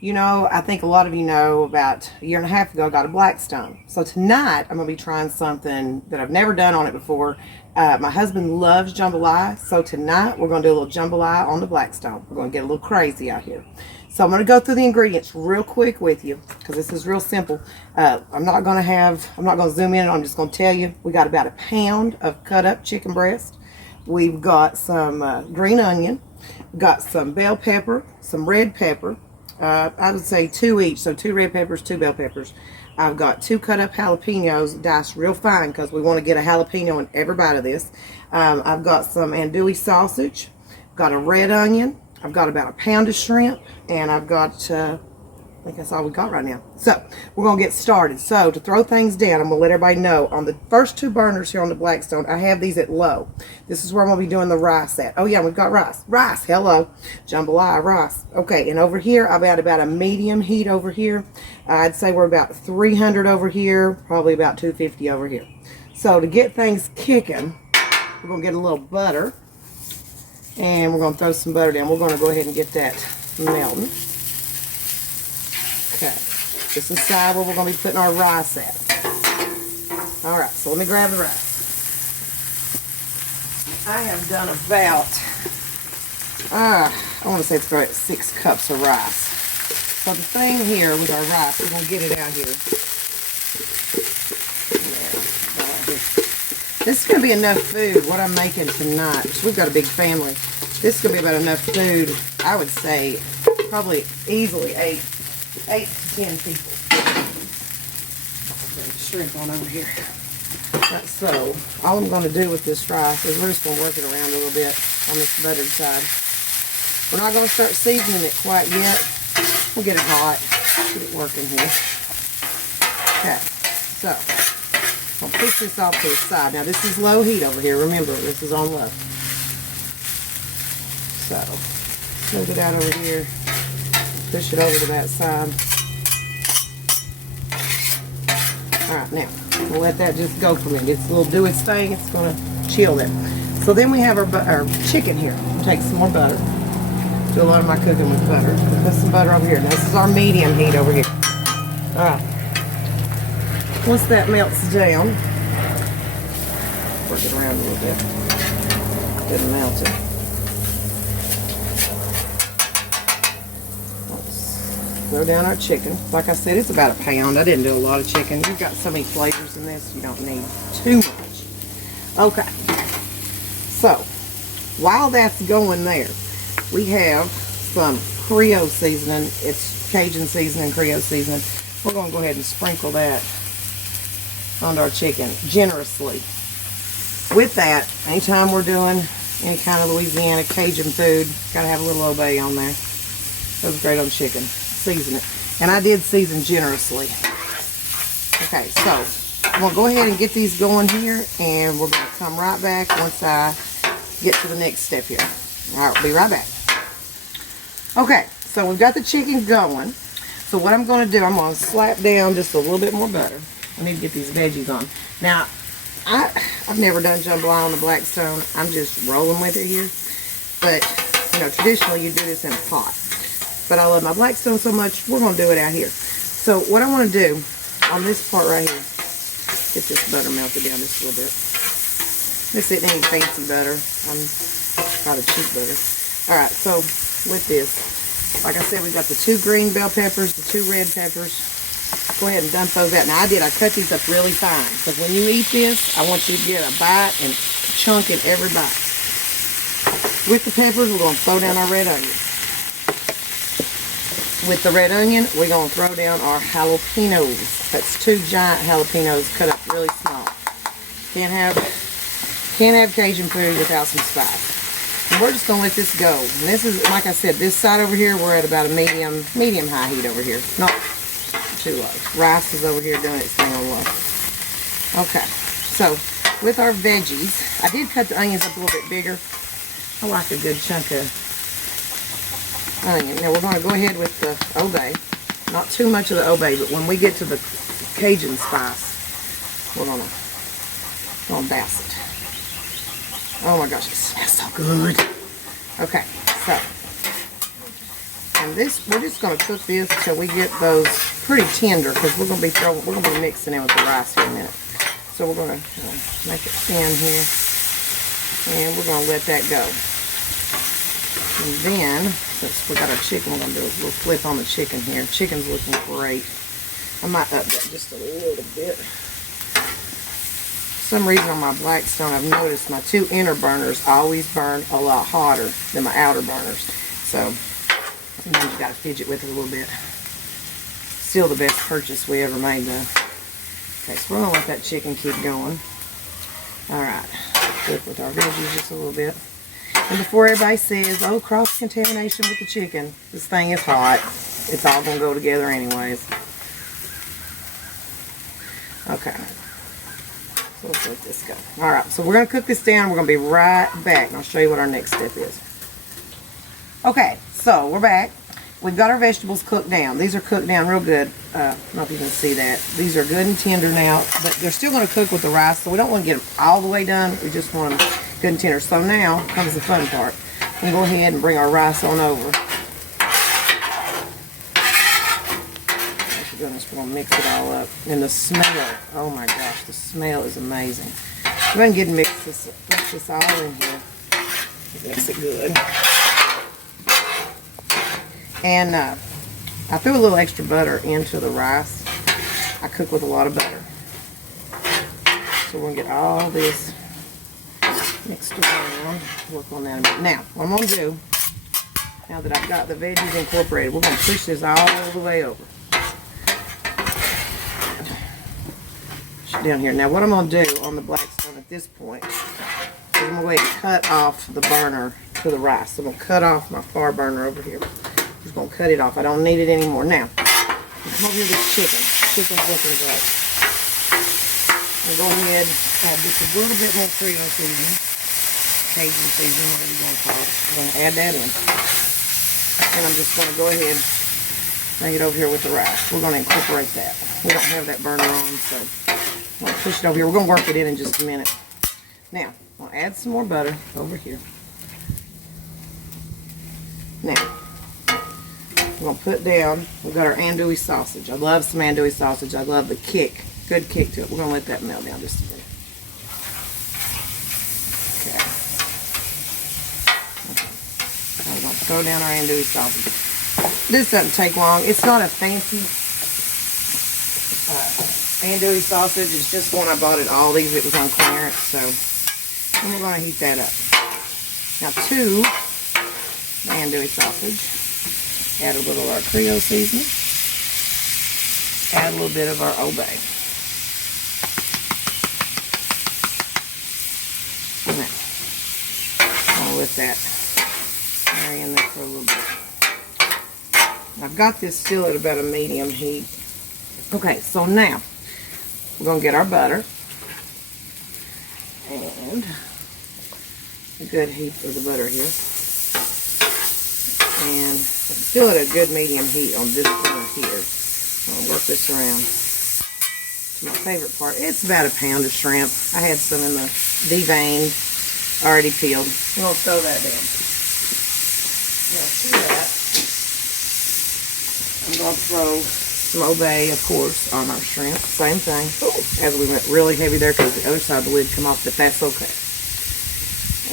You know, I think a lot of you know about a year and a half ago I got a blackstone. So tonight I'm going to be trying something that I've never done on it before. My husband loves jambalaya, so tonight we're going to do a little jambalaya on the blackstone. We're going to get a little crazy out here. So I'm going to go through the ingredients real quick with you because this is real simple. I'm not going to zoom in. I'm just going to tell you we got about a pound of cut up chicken breast. We've got some green onion. We've got some bell pepper, some red pepper. I would say 2 each, so 2 red peppers, 2 bell peppers. I've got 2 cut up jalapenos diced real fine because we want to get a jalapeno in every bite of this. I've got some andouille sausage. I've got a red onion. I've got about a pound of shrimp, and I've got, I think that's all we got right now. So we're going to get started. So to throw things down, I'm going to let everybody know on the first 2 burners here on the blackstone, I have these at low. This is where I'm going to be doing the rice at. Oh yeah, we've got rice. Rice, hello. Jambalaya rice. Okay, and over here, I've got about a medium heat over here. I'd say we're about 300 over here, probably about 250 over here. So to get things kicking, we're going to get a little butter. And we're going to throw some butter down. We're going to go ahead and get that melting. Okay. This is the side where we're going to be putting our rice at. Alright, so let me grab the rice. I have done about, I want to say it's about 6 cups of rice. So the thing here with our rice, we're going to get it out here. This is going to be enough food, what I'm making tonight, because we've got a big family. This is going to be about enough food, I would say, probably easily 8 to 10 people. Shrimp on over here. Right, so, all I'm going to do with this rice is we're just going to work it around a little bit on this buttered side. We're not going to start seasoning it quite yet. We'll get it hot, get it working here. Okay, so. I'll push this off to the side. Now this is low heat over here. Remember, this is on low. So, move it out over here. Push it over to that side. Alright, now, we'll let that just go for a minute. It'll do its thing. It's going to chill it. So then we have our chicken here. We'll take some more butter. Do a lot of my cooking with butter. Put some butter over here. Now this is our medium heat over here. Alright. Once that melts down, work it around a little bit. Get it melted. Let's throw down our chicken. Like I said, it's about a pound. I didn't do a lot of chicken. You've got so many flavors in this, you don't need too much. Okay. So, while that's going there, we have some Creole seasoning. It's Cajun seasoning, Creole seasoning. We're going to go ahead and sprinkle that onto our chicken generously. With that, anytime we're doing any kind of Louisiana Cajun food, gotta have a little obey on there. Goes great on chicken. Season it. And I did season generously. Okay, so I'm gonna go ahead and get these going here, and we're gonna come right back once I get to the next step here. Alright, we'll be right back. Okay, so we've got the chicken going. So what I'm gonna do, I'm gonna slap down just a little bit more butter. I need to get these veggies on. Now, I've never done jambalaya on the blackstone. I'm just rolling with it here. But, you know, traditionally you do this in a pot. But I love my blackstone so much, we're going to do it out here. So what I want to do on this part right here, get this butter melted down just a little bit. This isn't any fancy butter. I'm not a cheap butter. Alright, so with this, like I said, we've got the 2 green bell peppers, the 2 red peppers. Go ahead and dump those out. Now I cut these up really fine, because when you eat this, I want you to get a bite and a chunk in every bite. With the peppers, we're going to throw down our red onion. With the red onion, we're going to throw down our jalapenos. That's 2 giant jalapenos cut up really small. Can't have Cajun food without some spice. And we're just going to let this go. And this is, like I said, this side over here, we're at about a medium high heat over here. Not too low. Rice is over here doing its thing on low. Okay, so with our veggies, I did cut the onions up a little bit bigger. I like a good chunk of onion. Now we're going to go ahead with the obey. Not too much of the obey, but when we get to the Cajun spice, we're going to douse it. Oh my gosh, it smells so good. Okay, so, and we're just gonna cook this till we get those pretty tender, because we're gonna be mixing in with the rice here in a minute. So we're gonna make it thin here, and we're gonna let that go. And then, since we got our chicken, we're gonna do a little flip on the chicken here. Chicken's looking great. I might up that just a little bit. For some reason on my blackstone, I've noticed my two inner burners always burn a lot hotter than my outer burners. So sometimes you gotta fidget with it a little bit. Still the best purchase we ever made though. Okay, so we're gonna let that chicken keep going. Alright, flip with our veggies just a little bit. And before everybody says, oh, cross-contamination with the chicken, this thing is hot. It's all going to go together anyways. Okay. So let's let this go. Alright, so we're going to cook this down. We're going to be right back. And I'll show you what our next step is. Okay, so we're back. We've got our vegetables cooked down. These are cooked down real good. I don't know if you can see that. These are good and tender now, but they're still going to cook with the rice, so we don't want to get them all the way done. We just want them good and tender. So now comes the fun part. We'll go ahead and bring our rice on over. Oh goodness, we're going to mix it all up. And the smell, oh my gosh, the smell is amazing. Go ahead and get mix this all in here. Mix it good. And I threw a little extra butter into the rice. I cook with a lot of butter. So we're going to get all this mixed around. Work on that a bit. Now, what I'm going to do, now that I've got the veggies incorporated, we're going to push this all the way over. Push it down here. Now, what I'm going to do on the blackstone at this point is I'm going to go ahead and cut off the burner to the rice. So I'm going to cut off my far burner over here. Just going to cut it off. I don't need it anymore. Now, come over here to this chicken. Chicken's looking great. I'll go ahead and add just a little bit more Creole seasoning. Cajun seasoning, whatever you want to call it. I'm going to add that in. And I'm just going to go ahead and bring it over here with the rice. We're going to incorporate that. We don't have that burner on, so I'm going to push it over here. We're going to work it in just a minute. Now, I'll add some more butter over here. Now, we're going to put down, we've got our andouille sausage. I love some andouille sausage. I love the kick, good kick to it. We're going to let that melt down just a minute. Okay. We're going to throw down our andouille sausage. This doesn't take long. It's not a fancy andouille sausage. It's just one I bought at Aldi's. It was on clearance, so we're going to heat that up. Now, to the andouille sausage, add a little of our Creole seasoning. Add a little bit of our Old Bay. Now, I'm going to let that marry in there for a little bit. I've got this still at about a medium heat. Okay, so now we're going to get our butter and a good heat for the butter here. And I'm still at a good medium heat on this corner here. I'll work this around to my favorite part. It's about a pound of shrimp. I had some in the deveined, already peeled. I'm going to throw that down. Now to that, I'm going to throw some Old Bay, of course, on our shrimp. Same thing. Ooh, as we went really heavy there because the other side of the lid come off, but that's okay.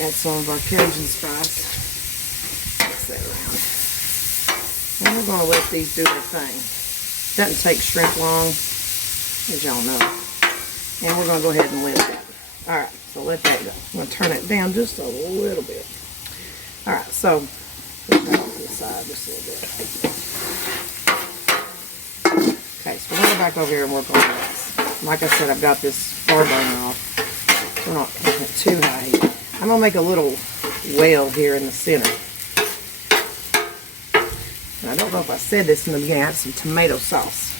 Add some of our Cajun spice. Mix that around. And we're going to let these do their thing. Doesn't take shrimp long, as y'all know. And we're going to go ahead and lid that. Alright, so let that go. I'm going to turn it down just a little bit. Alright, so push that off to the side just a little bit. Okay, so we're going to go back over here and work on this. Like I said, I've got this far burner off. So we're not putting it too high heat. I'm going to make a little well here in the center. And I don't know if I said this in the beginning. I have some tomato sauce.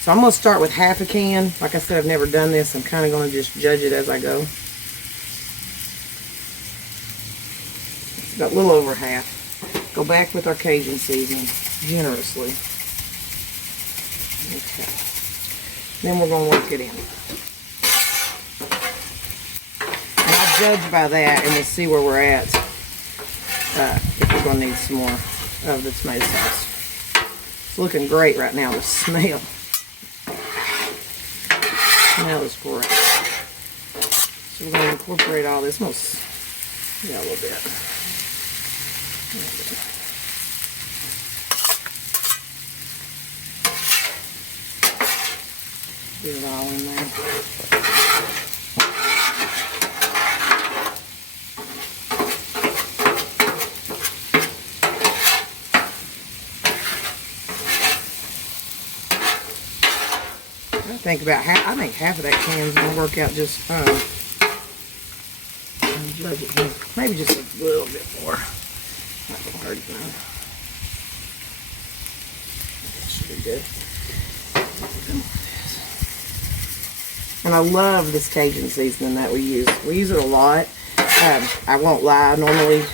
So I'm going to start with half a can. Like I said, I've never done this. I'm kind of going to just judge it as I go. It's about a little over half. Go back with our Cajun seasoning generously. Okay. Then we're going to work it in. And I'll judge by that and we'll see where we're at if we're going to need some more of the tomato sauce. It's looking great right now. The smell. Smell is great. So we're going to incorporate all this. Almost, yeah, a little bit. Get it all in there. I think half of that can is going to work out just fine. Maybe just a little bit more. Not going to hurt it now. That should be good. And I love this Cajun seasoning that we use. We use it a lot. I won't lie. Normally,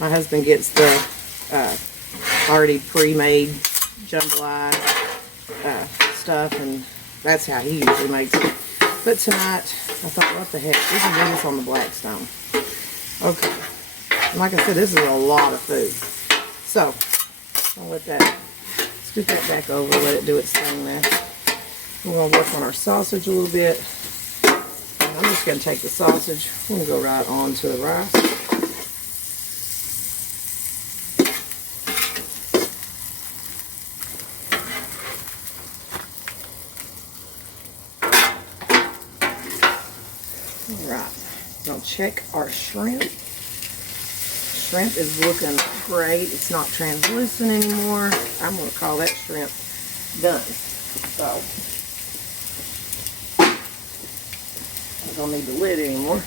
my husband gets the already pre-made jambalaya stuff, and that's how he usually makes it. But tonight, I thought, what the heck, we can do this on the blackstone. Okay. And like I said, this is a lot of food. So, I'll let that, scoot that back over, let it do its thing there. We're going to work on our sausage a little bit. I'm just going to take the sausage, I'm going to go right on to the rice. Alright, going to check our shrimp. Shrimp is looking great. It's not translucent anymore. I'm going to call that shrimp done. So, I don't need the lid anymore.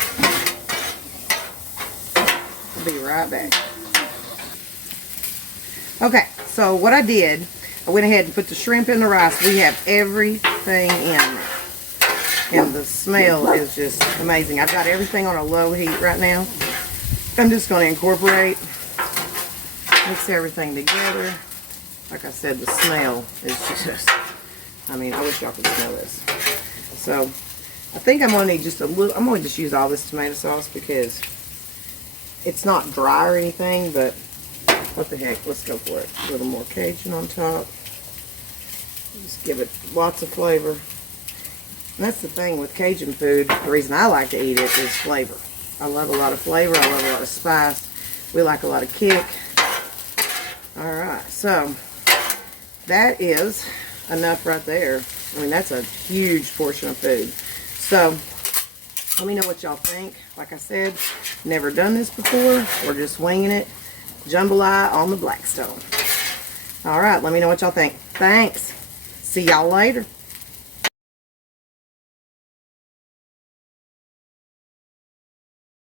I'll be right back. Okay, so what I did, I went ahead and put the shrimp in the rice. We have everything in there. And the smell is just amazing. I've got everything on a low heat right now. I'm just going to incorporate, mix everything together. Like I said, the smell is just, I mean, I wish y'all could smell this. So, I think I'm going to need just a little, I'm going to just use all this tomato sauce because it's not dry or anything, but what the heck, let's go for it. A little more Cajun on top. Just give it lots of flavor. And that's the thing with Cajun food. The reason I like to eat it is flavor. I love a lot of flavor. I love a lot of spice. We like a lot of kick. Alright, so that is enough right there. I mean, that's a huge portion of food. So, let me know what y'all think. Like I said, never done this before. We're just winging it. Jambalaya on the blackstone. Alright, let me know what y'all think. Thanks. See y'all later.